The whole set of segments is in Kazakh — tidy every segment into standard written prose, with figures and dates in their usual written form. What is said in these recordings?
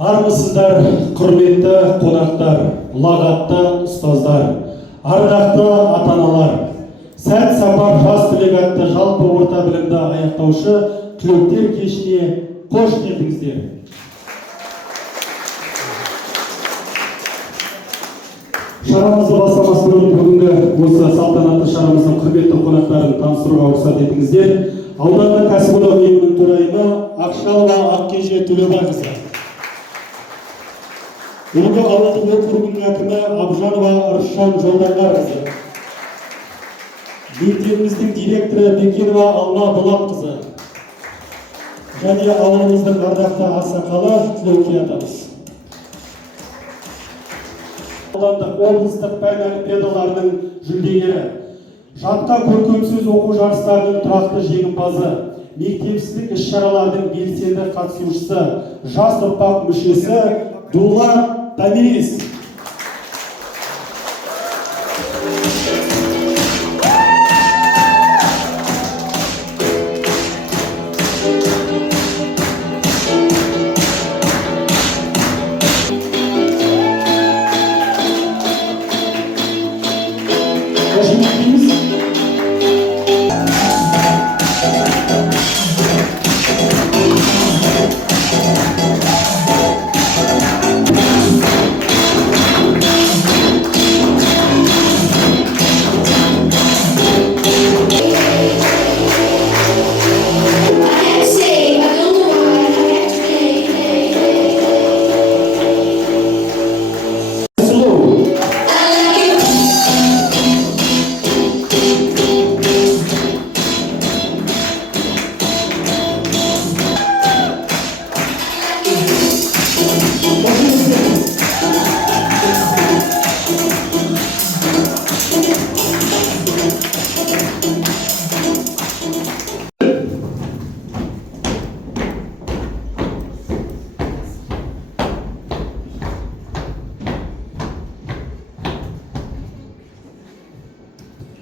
Армысыздар, құрметті қонақтар, ұлағатты ұстаздар, ардақты ата-аналар, сәт сапар жас түлек атты жалпы орта білімді аяқтаушы түлектер кешіне қош келдіңіздер. Шарамызды бастамас бұрын бүгінгі осы салтанатты шарамыздың құрметті қонақтарын таныстыруға рұқсат етіңіздер. Аудандық кәсіподақ ұйымының төрайымы Ақшалова Ақкеже Төлеубайқызы, Үлгі ауылдық округінің әкімі Абжанова Ырысжан Жолдағарқызы, мектебіміздің директоры Бекенова Алма Болатқызы және ауылымыздың ардақты ақсақалы Тілеуке атамыз. Аудандық облыстық пән олимпиадаларының жүлдегері, жатқа көркем сөз оқу жарыстарының тұрақты жеңімпазы, мектепсіздік іс-шаралардың белсенді қатысушысы, жас ұрпақ мүшесі Дулат Тамирис.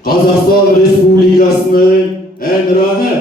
Қазақстан Республикасының әнұраны.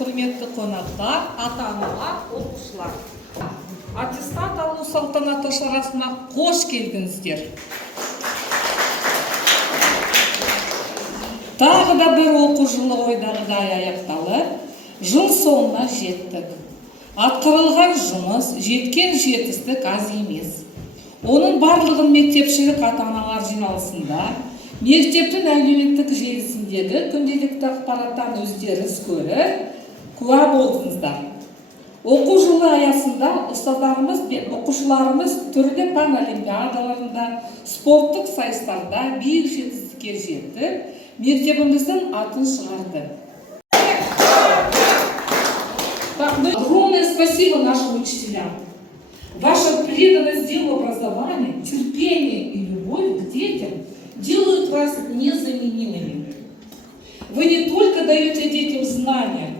Құрметті қонақтар, ата-аналар, оқушылар. Аттестат алу салтанатты шарасына қош келдіңіздер. Тағы да бір оқу жылы ойдағыдай аяқталып, жыл соңына жеттік. Атқарылған жұмыс, жеткен жетістік аз емес. Оның барлығын мектепшілік ата-аналар жиналысында, мектептің әлеуметтік желісіндегі күнделікті ақпараттан өздеріңіз көріп, куә болдыңыздар. Оқу жылы аясында ұстаздарымыз бен оқушыларымыз түрлі пән олимпиадаларында, спорттық сайыстарда биік жетістікке жетіп, мектебіміздің атын шығарды. Огромное спасибо нашим учителям. Ваша преданность делу образования, терпение и любовь к детям делают вас незаменимыми. Вы не только даете детям знания,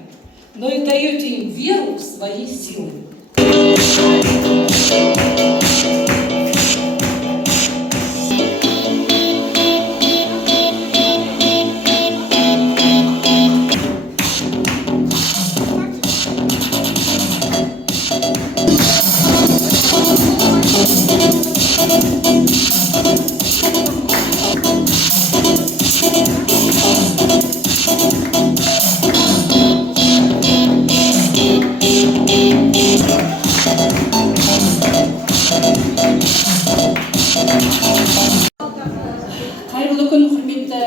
но и даете им веру в свои силы. Қайырлы күн, құрметті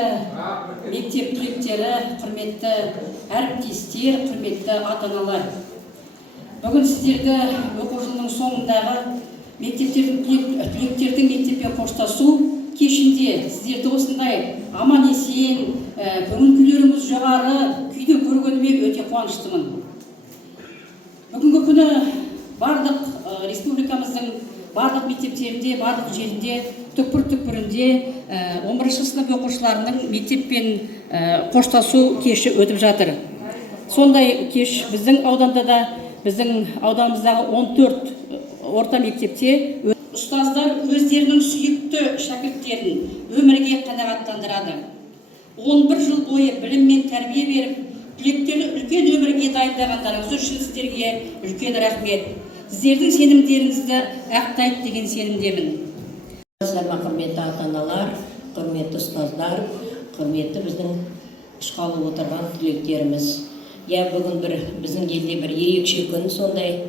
мектеп түлектері, құрметті әріптестер. әріптестер, құрметті ата-аналар. Бүгін сіздерді оқу жылының соңындағы түлектердің мектеппен қоштасу кешінде сіздерді осындай аман есен, көңіл-күйлеріңіз жоғары күйде көргеніме өте қуаныштымын. Бүгінгі күні барлық республикамыздың барлық мектептерінде, барлық жерінде, түкпір-түкпірінде 11 сынып оқушыларының мектеппен қоштасу кеші өтіп жатыр. Сондай кеш біздің ауданда да, біздің ауданымыздағы 14 орта мектепте ұстаздар өздерінің сүйікті шәкірттерін өмірге қанағаттандырады. 11 жыл бойы білім мен тәрбие беріп, түлектерді үлкен өмірге дайындағандарыңыз үшін сіздерге үлкен рахмет. Сіздердің сенімдеріңізді ақтайды деген сенімдемін. Сәлем, құрметті ата-аналар, құрметті ұстаздар, құрметті біздің шқалы отырған түлектеріміз. Бүгін біздің елде бір ерекше күн, сондай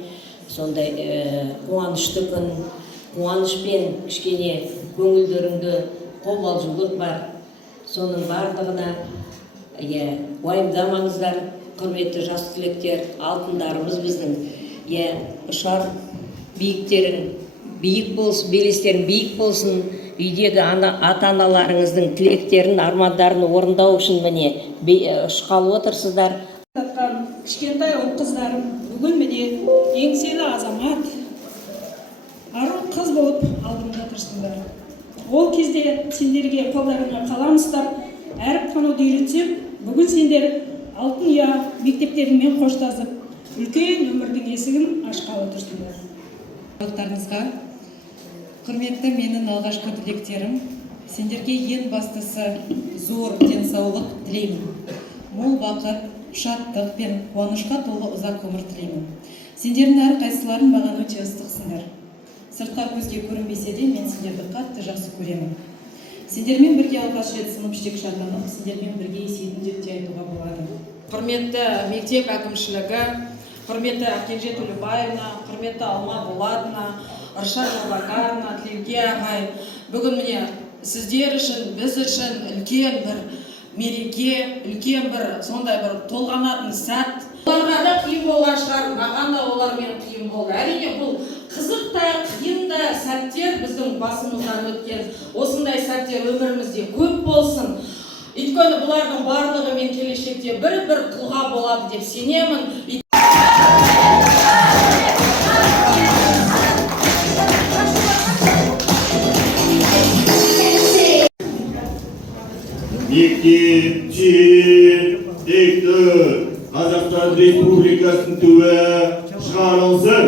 қуанышты күн, қуанышпен кішкене көңілдеріңді қобалжулық бар. Соның барлығына уайымдамаңыздар, құрметті жас түлектер, алтындарымыз біздің. Ұшар биіктерің биік болсын, белестерің биік болсын, үйдегі ата-аналарыңыздың тілектерін, армандарын орындау үшін міне ұшқалы отырсыздар. Кішкентай ұл қыздарым, бүгін міне еңселі азамат, ару қыз болып алдымда тұрсыңдар. Ол кезде сендерге қолдарыңа қалам ұстап, әріп тануды үйретсем, бүгін сендер алтын ұя мектептеріңмен қоштасып, үлкен өмірдің есігін ашқалы тұрсыңдар. Барлықтарыңызға, құрметті менің алғашқы тілектерім, сендерге ең бастысы зор денсаулық тілеймін. Мол бақыт, шаттық пен қуанышқа толы ұзақ өмір тілеймін. Сендердің әрқайсыларың маған өте ыстықсыңдар. Сыртқа көзге көрінбесе де, мен сендерді қатты жақсы көремін. Сендермен бірге алғаш рет сынып жетекші атанып, сендермен бірге есейдім деп те айтуға болады. Құрметті мектеп әкімшілігі, құрметті Акенже Төлебаевна, құрметті Алма Болатовна, Ырша Жабаковна, Тілеуге ағай, бүгін міне сіздер үшін, біз үшін үлкен бір мереке, үлкен бір сондай бір толғанатын сәт. Оларға да қиын болған шығар, маған да олармен қиын болды. Әрине бұл қызық та, қиын да сәттер біздің басымыздан өткен. Осындай сәттер өмірімізде көп болсын. Өйткені бұлардың барлығы мен келешекте бір тұлға болады деп сенемін. Мектеп Қазақстан Республикасының туы шығарылсын.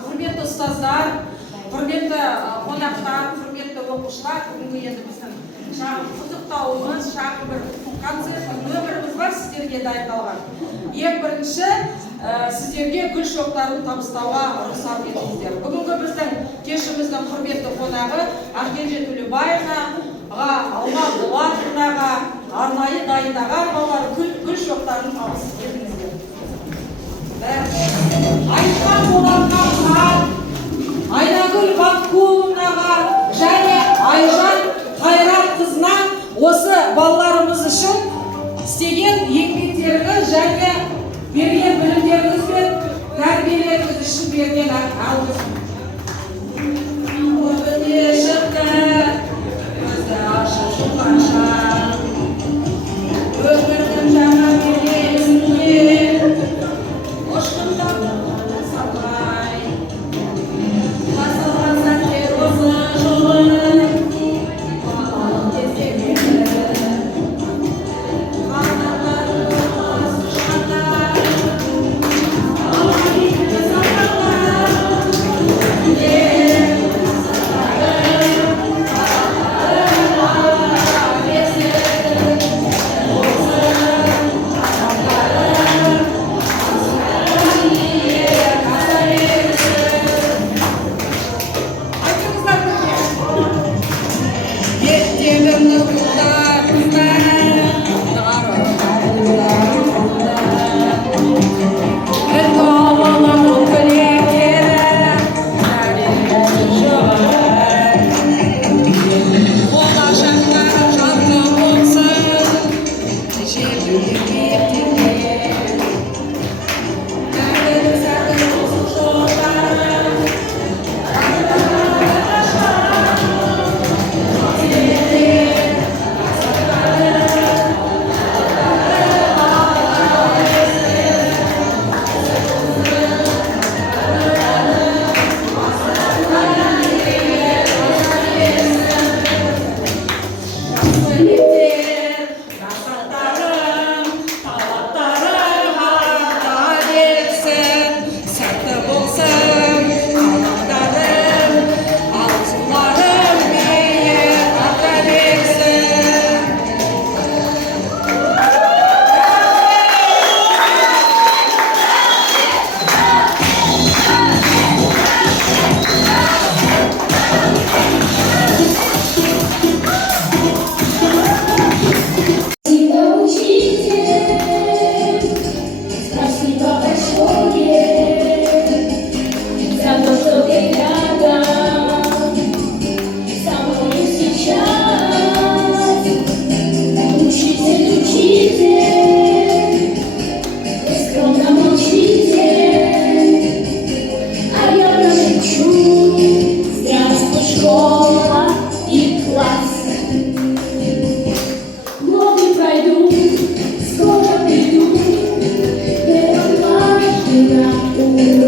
Құрметті ұстаздар, құрметті қонақтар, құрметті оқушылар, бүгінгі енді біздің шағын құттықтауымыз, шағын бір концерт нөміріміз бар сіздерге дайындалған. Ең бірінші сіздерге гүл шоқтарын табыстауға рұқсат етіңіздер. Бүгінгі біздің кешіміздің құрметті қонағы Акенже Төлебаевнаға, Алма Болатовнаға арнайы дайындаған балалар гүл шоқтарын табыс етіңіздер. Айтқан Болатовнаға, Айнагүл Баққұловнаға және Айжан Қайратқызына осы балаларымыз үшін істеген еңбектеріңіз және берген білімдеріңіз бен тәрбиелеріңіз үшін берген алғыс. Көбіне шықты, көзді ашып шыққанша, өмірдің жаңа белесінде ұшқындап салғай. Басылған сәттер осы жолы, қалалық тезгенеді. Қадырларын ұшқанда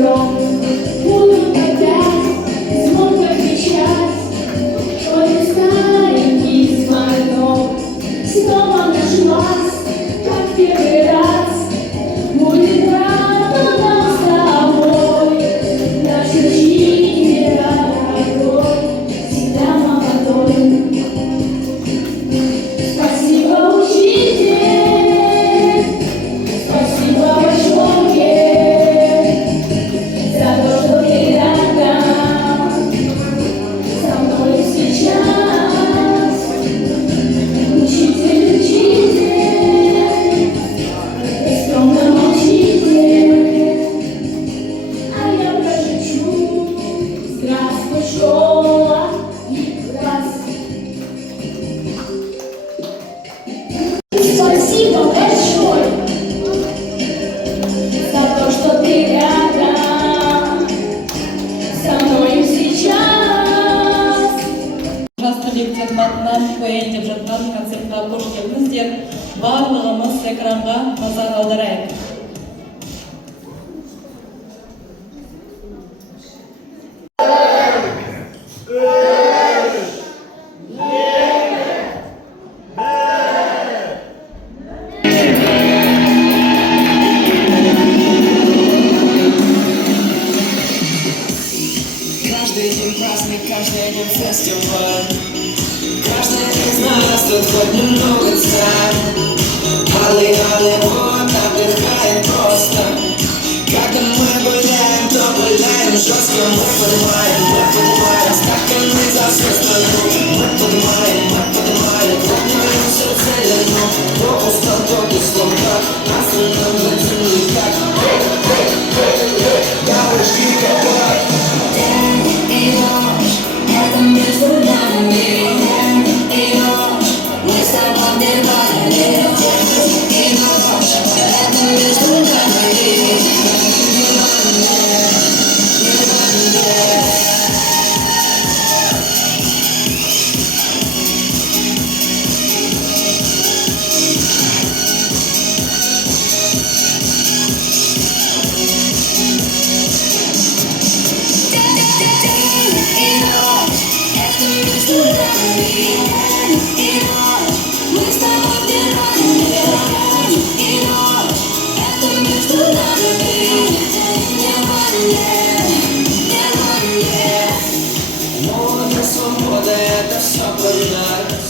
гром, будут опять звонко кричать, что не старенький звонок. Снова наш класс, как в первый раз, будет рад нам с тобой. Наш учитель дорогой, всегда молодой. Спасибо, учитель, спасибо большое за то, что ты рядом со мной сейчас. Учитель, учитель, скромно молчите, а я прошепчу: здравствуй, школа и класс. Спасибо большое за то, что ты рядом со мной сейчас. Жас түлектер атынан қояйын деп жатқан концертқа қош келдіңіздер. Барлығымыз экранға назар аударайық. Каждый день праздник, каждый день фестиваль. Каждый из нас тут хоть немного царь. Голливуд отдыхает просто. Когда мы гуляем, то гуляем жестко. Мы поднимаем стаканы за всю страну. Мы поднимаем, поднимаем сердце льну. То устал, то кислота, остальном затем никак. Девушки, копай. День и ночь, это между нами. День и ночь, мы с тобой деревали. День и ночь, это между нами. Свобода, это все про нас.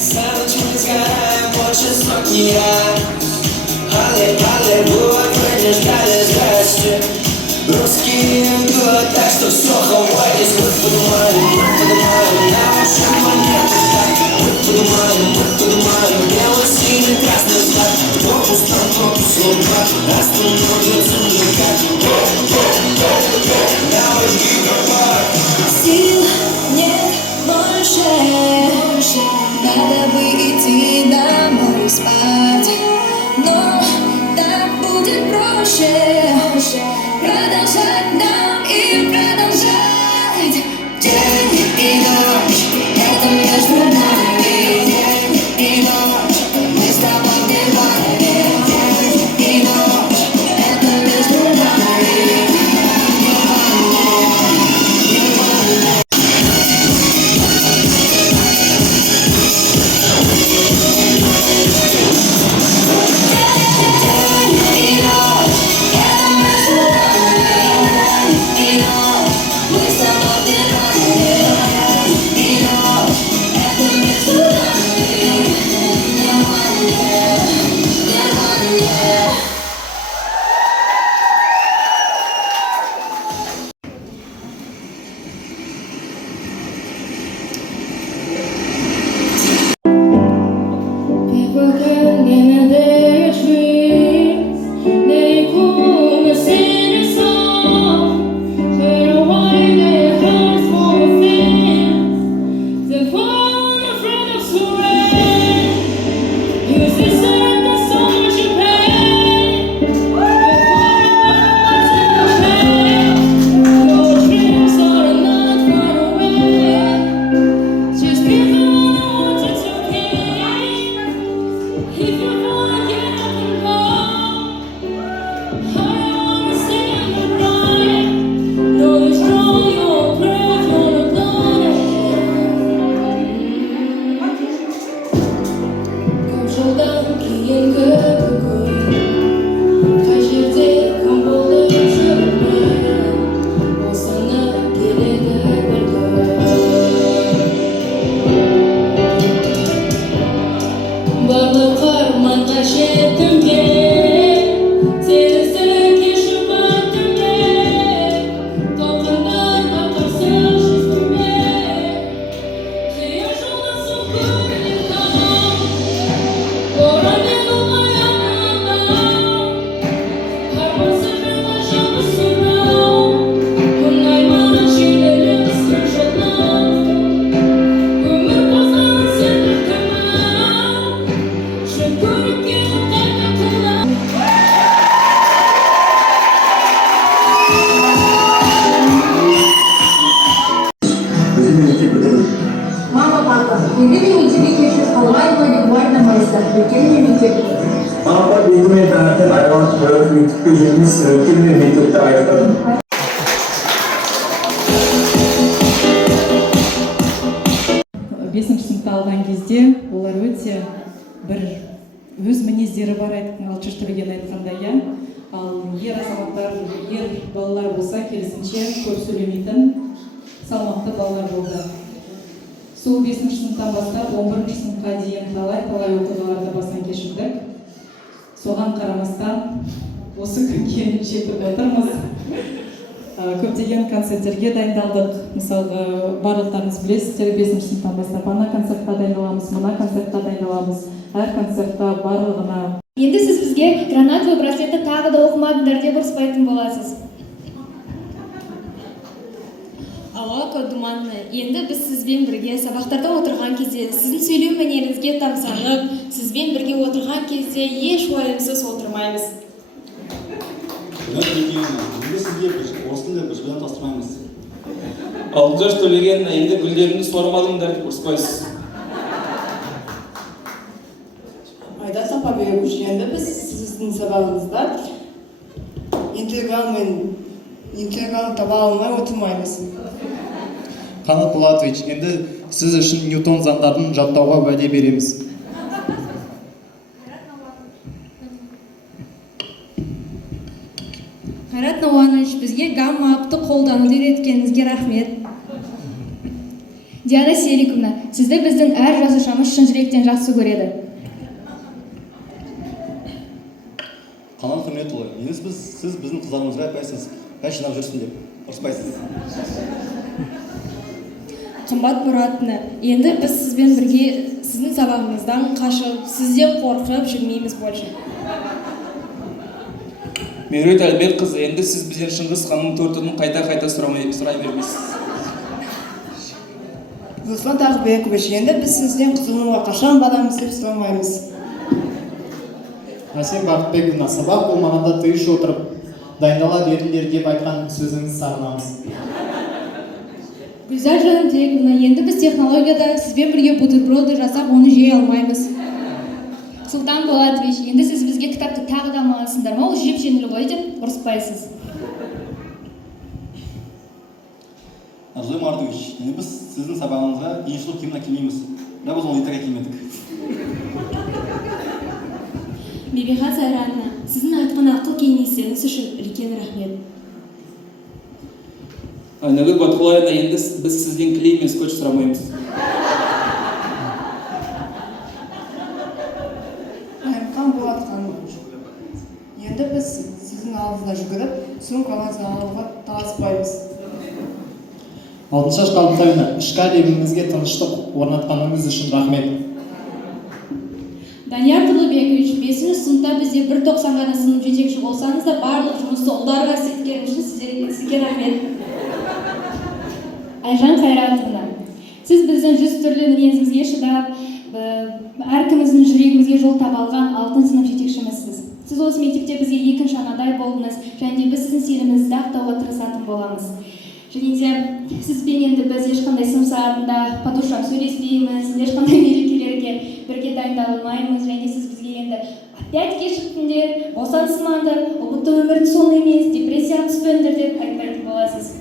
За ночь мы сгораем больше сотни раз. Голливуд, мы не ждали здрасте. Русский год, так что все хавайтесь. Мы поднимаем наши монеты. Мы поднимаем белый, синий, красный флаг. То устал, то слуга, остановится никак. Девушки, копай. Сил нет больше, надо бы идти домой спать, но так будет проще продолжать нам и продолжать. День и ночь, это между нами. День и ночь, мы с тобой деревали. День и ночь, это между нами. ülkenin yönetecek. Ama bildiğime zaten hayvancılığı büyük bir sürü memlekette ayaklarım. Бесінші сыныпта алған кезде олар өте бір өз мінездері бар алшыш төлеген айтқандай, иә. Ал ер азаматтар, ер балалар болса керісінше көп сөйлемейтін салмақты балалар болды. Сол 5-ші сыныптан бастап 11-ші сыныпқа дейін талай оқиғаларды бастан кешірдік. Соған қарамастан осы күнге жетіп отырмыз. Көптеген концерттерге дайындалдық. Мысалы, барлықтарыңыз білесіздер, 5-ші сыныптан бастап ана концертқа дайындаламыз, мына концертқа дайындаламыз. Әр концертта барлығына. Енді сіз бізге гранатовый браслетті тағы да оқымадыңдар деп ұрыспайтын боласыз. Ауа Кодуманна, енді біз сізбен бірге сабақтарда отырған кезде, сіздің сөйлеу мәнеріңізге тамсанып, сізбен бірге отырған кезде еш уайымсыз отырмаймыз. Енді сізге орыс тілінде бір жылдан тастырмаймыз. Алжаш төлеген, енді гүлдеріңді суармадыңдар деп ұрыспайсыз. Айда Сапабеков, енді біз сіздің сабағыңызда интеграл таба алмай отырмаймыз. Қанат Булатович, енді сіз үшін Ньютон заңдарын жаттауға уәде береміз. Қайрат Науанович, бізге гамма апты қолдануды үйреткеніңізге рахмет. Диана Селиковна, сізді біздің әр жазушымыз шын жүректен жақсы көреді. Қанат Құрметұлы, енді сіз біздің қыздарымызға айтпайсыз, бәл жинап жүрсін деп ұрыспайсыз. Қымбат Мұратына, енді біз сізбен бірге сіздің сабағыңыздан қашып, сізден қорқып жүрмейміз больше. Меруерт Әлбекқызы, енді сіз бізден Шыңғыс ханның тортын қайта-қайта сұрай бермейсіз. Руслан Тағыбекович, енді біз сізден қызылуға қашан барамыз деп сұрамаймыз. Әсем Бақытбековна, сабақ болмағанда тыйыш отырып, дайындала беріңдер деп айтқан сөзіңіз сағынамыз. Гүлзар Жанатбековна, енді біз технологияда сізбен бірге бутерброды жасап, оны жей алмаймыз. Сұлтан Болатович, енді сіз бізге кітапты тағы да алмағансыңдар ма, ол жеп жеңіл ғой деп ұрыспайсыз. Нұржан Мардович, енді біз сіздің сабағыңызға еншілік киіміне келмейміз. Бірақ біз ол итаға келмедік. Бибиға Сайранна, сіздің айтқан ақыл кеңестеріңіз үшін үлкен рахмет. Айнагүл Батқұлаевна, енді біз сізден клей мен скотч сұрамаймыз. Аймқан Болатқан, енді біз сіздің алдыңызға жүгіріп, сумкаңызды алуға таласпаймыз. Алтыншаш Қалымтайына, ішкі әлемімізге тыныштық орнатқаныңыз үшін рахмет. Данияр Тұрлыбекович, 5-ші сыныпта бізде 1.90 ғана сынып жетекші болсаңыз да, барлық жұмысты ұлдарға істеткеніңіз үшін сізге рахмет. Айжан Қайратовна, сіз біздің 100 түрлі мінезімізге шыдап, әркіміздің жүрегімізге жол таба алған алтын сынып жетекшімізсіз. Сіз осы мектепте бізге екінші анадай болдыңыз, және біз сіздің сеніміңізді ақтауға тырысатын боламыз. Және де сізбен енді біз ешқандай сынып сағатында по душам сөйлеспейміз, ешқандай мерекелерге бірге дайындалмаймыз, және сіз бізге енді опять кешіктіңдер, босансымаңдар, ұбытты өмірдің соңы емес, депрессияға түспеңдер деп айтпайтын боласыз.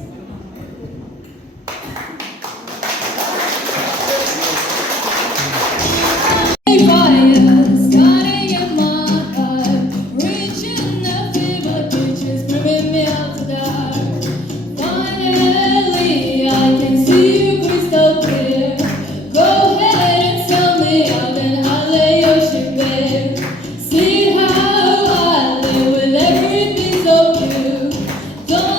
Don't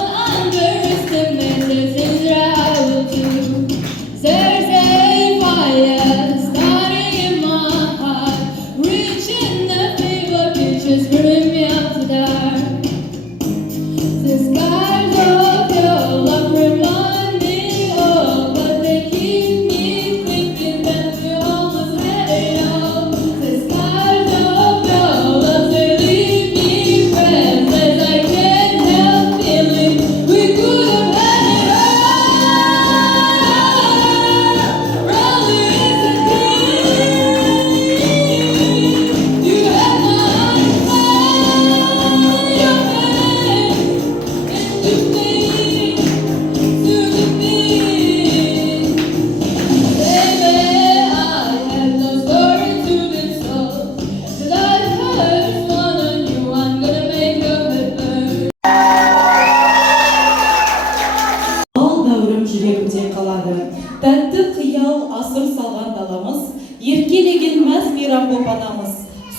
мейрам боп анамыз.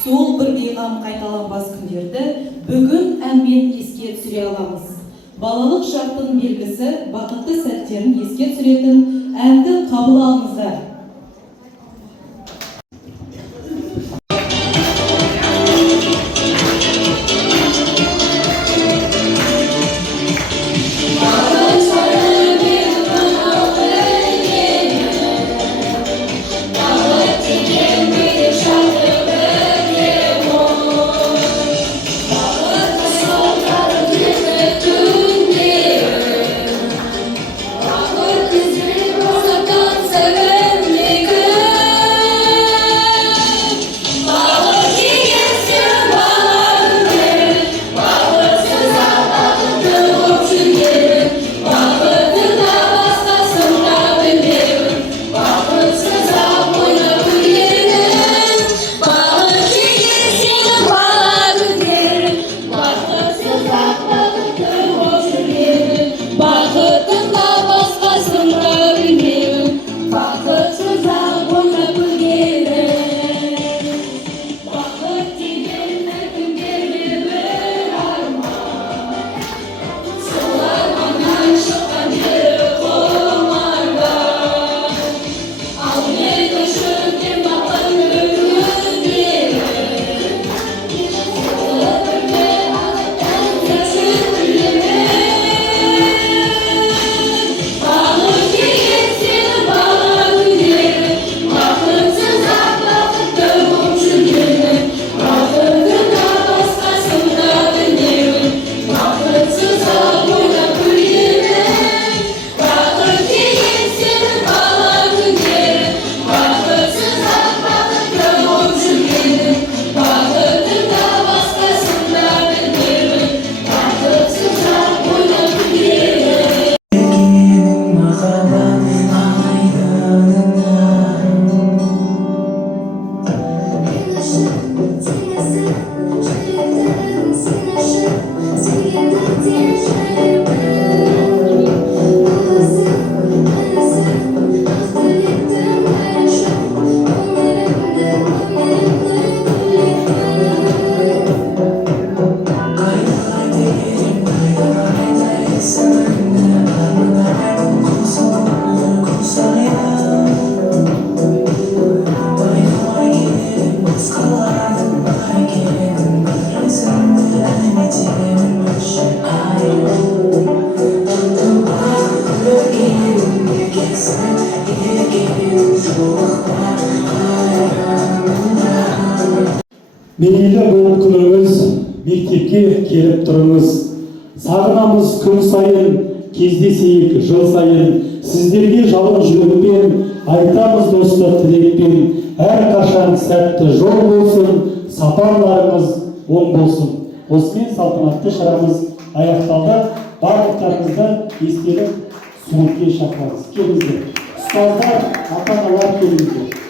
Сол бір бейғам қайталанбас күндерді бүгін әнмен еске түсіре аламыз. Балалық шақтың белгісі, бақытты сәттерін еске түсіретін әнді қабыл алыңыздар. Мерейлі бұл күніңіз, мектепке келіп тұрыңыз. Сағынамыз күн сайын, кездесейік жыл сайын. Сіздерге жалын жүрекпен, айтамыз достық тілекпен. Әрқашан сәтті жол болсын, сапарларыңыз оң болсын. Осымен салтанатты шарамыз аяқталды. Барлықтарыңызды естелік суретке шақырамыз. Келіңіздер. Ұстаздар, ата-аналар келіңіздер.